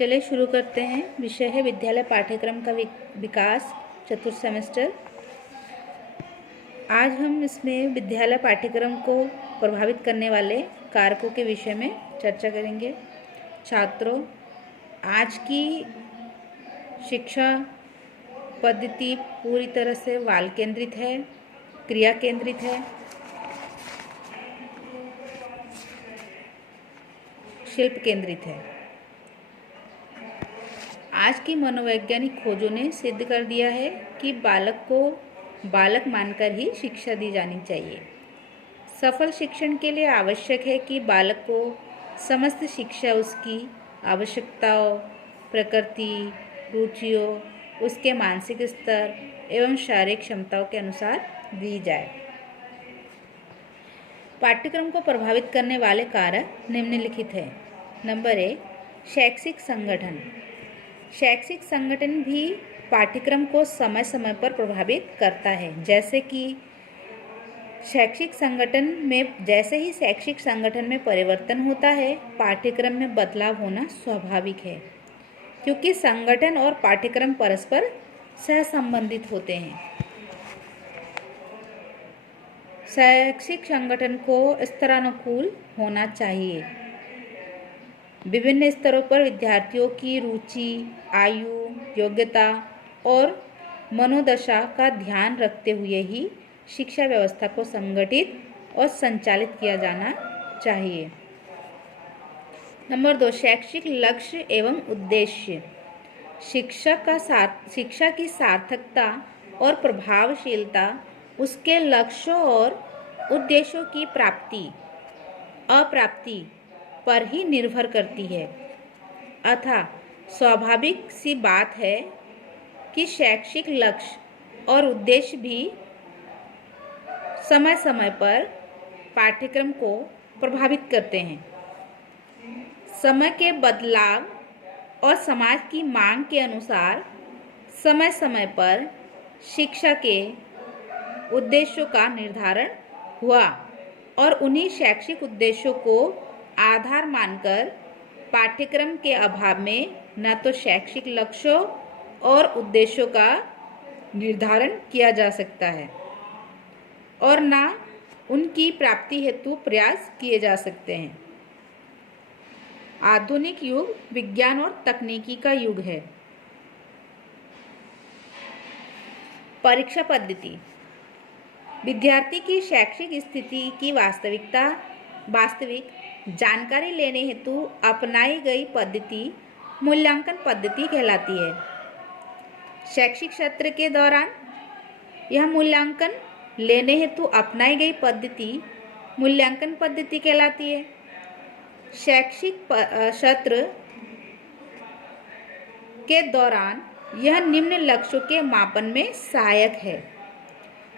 चलिए शुरू करते हैं। विषय है विद्यालय पाठ्यक्रम का विकास, चतुर्थ सेमेस्टर। आज हम इसमें विद्यालय पाठ्यक्रम को प्रभावित करने वाले कारकों के विषय में चर्चा करेंगे। छात्रों, आज की शिक्षा पद्धति पूरी तरह से बाल केंद्रित है, क्रिया केंद्रित है, शिल्प केंद्रित है। आज की मनोवैज्ञानिक खोजों ने सिद्ध कर दिया है कि बालक को बालक मानकर ही शिक्षा दी जानी चाहिए। सफल शिक्षण के लिए आवश्यक है कि बालक को समस्त शिक्षा उसकी आवश्यकताओं, प्रकृति, रुचियों, उसके मानसिक स्तर एवं शारीरिक क्षमताओं के अनुसार दी जाए। पाठ्यक्रम को प्रभावित करने वाले कारक निम्नलिखित हैं। नंबर 1, शैक्षिक संगठन। शैक्षिक संगठन भी पाठ्यक्रम को समय समय पर प्रभावित करता है। जैसे ही शैक्षिक संगठन में परिवर्तन होता है, पाठ्यक्रम में बदलाव होना स्वाभाविक है, क्योंकि संगठन और पाठ्यक्रम परस्पर सहसंबंधित होते हैं। शैक्षिक संगठन को स्तरानुकूल होना चाहिए। विभिन्न स्तरों पर विद्यार्थियों की रुचि, आयु, योग्यता और मनोदशा का ध्यान रखते हुए ही शिक्षा व्यवस्था को संगठित और संचालित किया जाना चाहिए। नंबर 2, शैक्षिक लक्ष्य एवं उद्देश्य। शिक्षा की सार्थकता और प्रभावशीलता उसके लक्ष्यों और उद्देश्यों की प्राप्ति अप्राप्ति पर ही निर्भर करती है। अतः स्वाभाविक सी बात है कि शैक्षिक लक्ष्य और उद्देश्य भी समय समय पर पाठ्यक्रम को प्रभावित करते हैं। समय के बदलाव और समाज की मांग के अनुसार समय समय पर शिक्षा के उद्देश्यों का निर्धारण हुआ और उन्हीं शैक्षिक उद्देश्यों को आधार मानकर पाठ्यक्रम के अभाव में न तो शैक्षिक लक्ष्यों और उद्देश्यों का निर्धारण किया जा सकता है और न उनकी प्राप्ति हेतु प्रयास किए जा सकते हैं। आधुनिक युग विज्ञान और तकनीकी का युग है। परीक्षा पद्धति। विद्यार्थी की शैक्षिक स्थिति की वास्तविक जानकारी लेने हेतु अपनाई गई पद्धति मूल्यांकन पद्धति कहलाती है। शैक्षिक सत्र के दौरान यह मूल्यांकन लेने हेतु अपनाई गई पद्धति मूल्यांकन पद्धति कहलाती है। शैक्षिक सत्र के दौरान यह निम्न लक्ष्यों के मापन में सहायक है।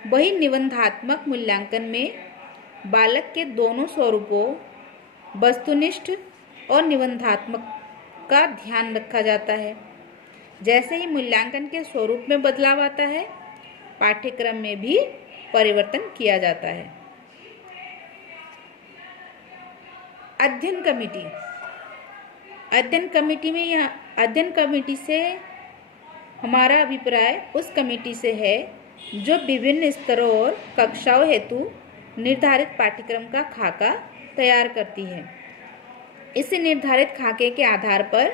वही निबंधात्मक मूल्यांकन में बालक के दोनों स्वरूपों वस्तुनिष्ठ और निबंधात्मक का ध्यान रखा जाता है। जैसे ही मूल्यांकन के स्वरूप में बदलाव आता है, पाठ्यक्रम में भी परिवर्तन किया जाता है। अध्ययन कमेटी। अध्ययन कमेटी से हमारा अभिप्राय उस कमेटी से है जो विभिन्न स्तरों और कक्षाओं हेतु निर्धारित पाठ्यक्रम का खाका तैयार करती है। इस निर्धारित खाके के आधार पर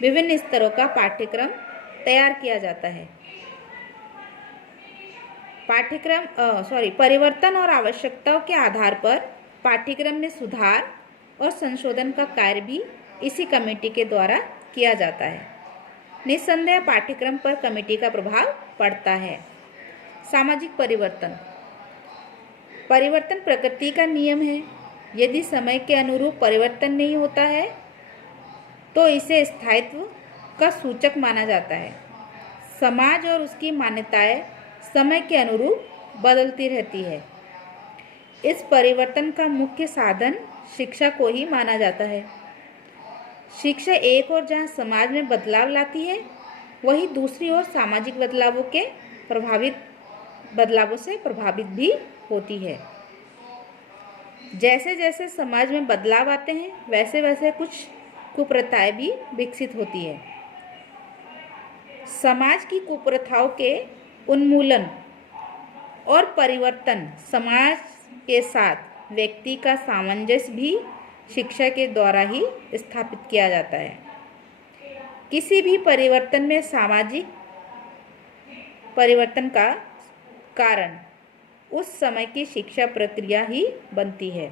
विभिन्न स्तरों का पाठ्यक्रम तैयार किया जाता है। परिवर्तन और आवश्यकताओं के आधार पर पाठ्यक्रम में सुधार और संशोधन का कार्य भी इसी कमेटी के द्वारा किया जाता है। निस्संदेह पाठ्यक्रम पर कमेटी का प्रभाव पड़ता है। सामाजिक परिवर्तन प्रकृति का नियम है। यदि समय के अनुरूप परिवर्तन नहीं होता है तो इसे स्थायित्व का सूचक माना जाता है। समाज और उसकी मान्यताएं समय के अनुरूप बदलती रहती है। इस परिवर्तन का मुख्य साधन शिक्षा को ही माना जाता है। शिक्षा एक ओर जहाँ समाज में बदलाव लाती है, वहीं दूसरी ओर सामाजिक बदलावों से प्रभावित भी होती है। जैसे जैसे समाज में बदलाव आते हैं, वैसे वैसे कुप्रथाएं भी विकसित होती है। समाज की कुप्रथाओं के उन्मूलन और परिवर्तन, समाज के साथ व्यक्ति का सामंजस्य भी शिक्षा के द्वारा ही स्थापित किया जाता है। किसी भी परिवर्तन में सामाजिक परिवर्तन का कारण उस समय की शिक्षा प्रक्रिया ही बनती है।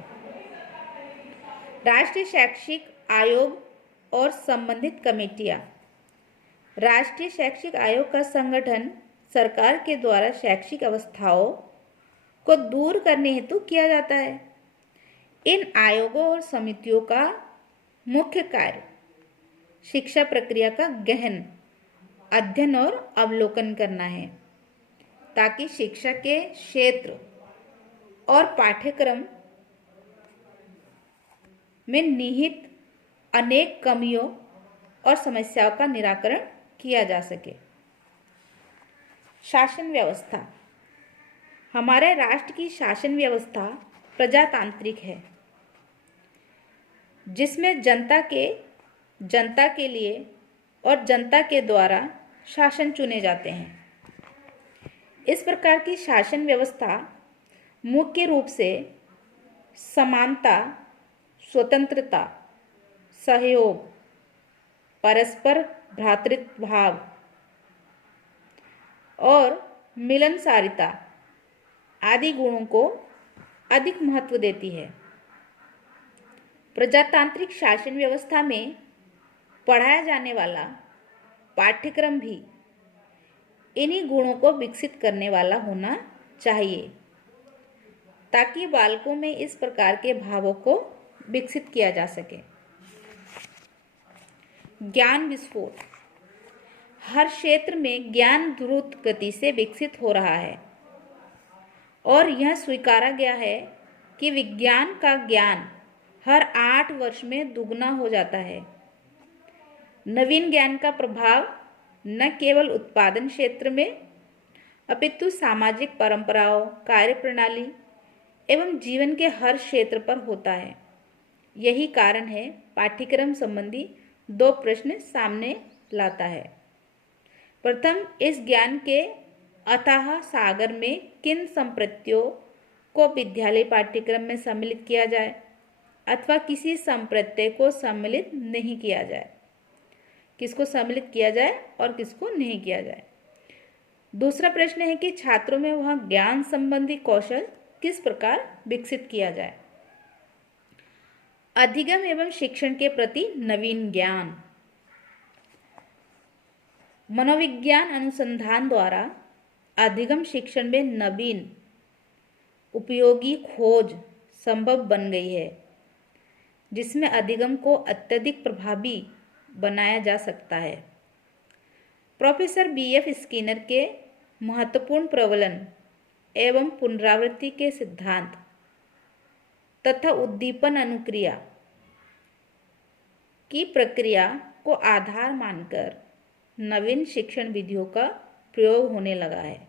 राष्ट्रीय शैक्षिक आयोग और संबंधित कमेटियां। राष्ट्रीय शैक्षिक आयोग का संगठन सरकार के द्वारा शैक्षिक अवस्थाओं को दूर करने हेतु किया जाता है। इन आयोगों और समितियों का मुख्य कार्य शिक्षा प्रक्रिया का गहन अध्ययन और अवलोकन करना है, ताकि शिक्षा के क्षेत्र और पाठ्यक्रम में निहित अनेक कमियों और समस्याओं का निराकरण किया जा सके। शासन व्यवस्था। हमारे राष्ट्र की शासन व्यवस्था प्रजातांत्रिक है, जिसमें जनता के लिए और जनता के द्वारा शासन चुने जाते हैं। इस प्रकार की शासन व्यवस्था मुख्य रूप से समानता, स्वतंत्रता, सहयोग, परस्पर भ्रातृत्व भाव और मिलनसारिता आदि गुणों को अधिक महत्व देती है। प्रजातांत्रिक शासन व्यवस्था में पढ़ाया जाने वाला पाठ्यक्रम भी इन्हीं गुणों को विकसित करने वाला होना चाहिए, ताकि बालकों में इस प्रकार के भावों को विकसित किया जा सके। ज्ञान विस्फोट। हर क्षेत्र में ज्ञान द्रुत गति से विकसित हो रहा है और यह स्वीकारा गया है कि विज्ञान का ज्ञान हर 8 वर्ष में दुगना हो जाता है। नवीन ज्ञान का प्रभाव न केवल उत्पादन क्षेत्र में अपितु सामाजिक परंपराओं, कार्यप्रणाली एवं जीवन के हर क्षेत्र पर होता है। यही कारण है पाठ्यक्रम संबंधी 2 प्रश्न सामने लाता है। प्रथम, इस ज्ञान के अथाह सागर में किन संप्रत्यों को विद्यालय पाठ्यक्रम में सम्मिलित किया जाए अथवा किसी संप्रत्यय को सम्मिलित नहीं किया जाए। किसको सम्मिलित किया जाए और किसको नहीं किया जाए। दूसरा प्रश्न है कि छात्रों में वह ज्ञान संबंधी कौशल किस प्रकार विकसित किया जाए। अधिगम एवं शिक्षण के प्रति नवीन ज्ञान। मनोविज्ञान अनुसंधान द्वारा अधिगम शिक्षण में नवीन उपयोगी खोज संभव बन गई है, जिसमें अधिगम को अत्यधिक प्रभावी बनाया जा सकता है। प्रोफेसर BF स्किनर के महत्वपूर्ण प्रवलन एवं पुनरावृत्ति के सिद्धांत तथा उद्दीपन अनुक्रिया की प्रक्रिया को आधार मानकर नवीन शिक्षण विधियों का प्रयोग होने लगा है।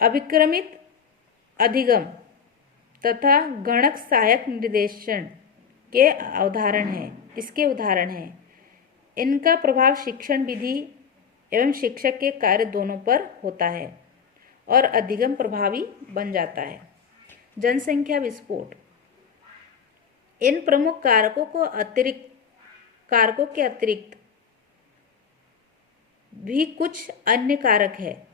अभिक्रमित अधिगम तथा गणक सहायक निर्देशन के इसके उदाहरण हैं। इनका प्रभाव शिक्षण विधि एवं शिक्षक के कार्य दोनों पर होता है और अधिगम प्रभावी बन जाता है। जनसंख्या विस्फोट। इन प्रमुख कारकों के अतिरिक्त भी कुछ अन्य कारक है।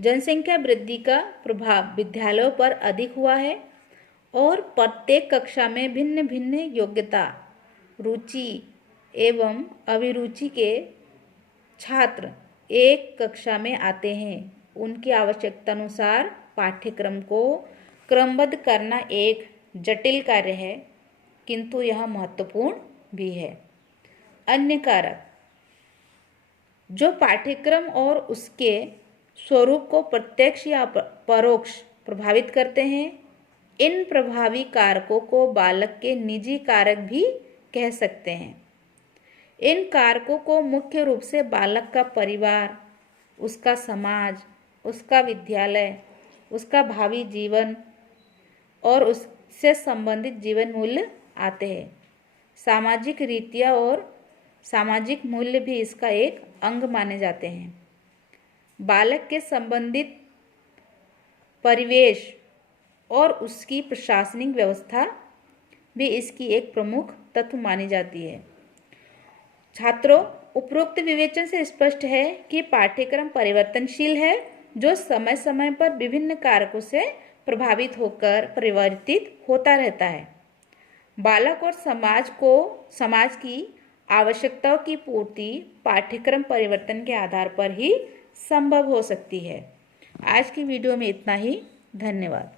जनसंख्या वृद्धि का प्रभाव विद्यालयों पर अधिक हुआ है और प्रत्येक कक्षा में भिन्न भिन्न योग्यता, रुचि एवं अभिरुचि के छात्र एक कक्षा में आते हैं। उनकी आवश्यकता अनुसार पाठ्यक्रम को क्रमबद्ध करना एक जटिल कार्य है, किंतु यह महत्वपूर्ण भी है। अन्य कारक जो पाठ्यक्रम और उसके स्वरूप को प्रत्यक्ष या परोक्ष प्रभावित करते हैं, इन प्रभावी कारकों को बालक के निजी कारक भी कह सकते हैं। इन कारकों को मुख्य रूप से बालक का परिवार, उसका समाज, उसका विद्यालय उसका भावी जीवन और उससे संबंधित जीवन मूल्य आते हैं। सामाजिक रीतियाँ और सामाजिक मूल्य भी इसका एक अंग माने जाते हैं। बालक के संबंधित परिवेश और उसकी प्रशासनिक व्यवस्था भी इसकी एक प्रमुख तत्व मानी जाती है। छात्रों, उपरोक्त विवेचन से स्पष्ट है कि पाठ्यक्रम परिवर्तनशील है, जो समय समय पर विभिन्न कारकों से प्रभावित होकर परिवर्तित होता रहता है। बालक और समाज की आवश्यकताओं की पूर्ति पाठ्यक्रम परिवर्तन के आधार पर ही संभव हो सकती है। आज की वीडियो में इतना ही। धन्यवाद।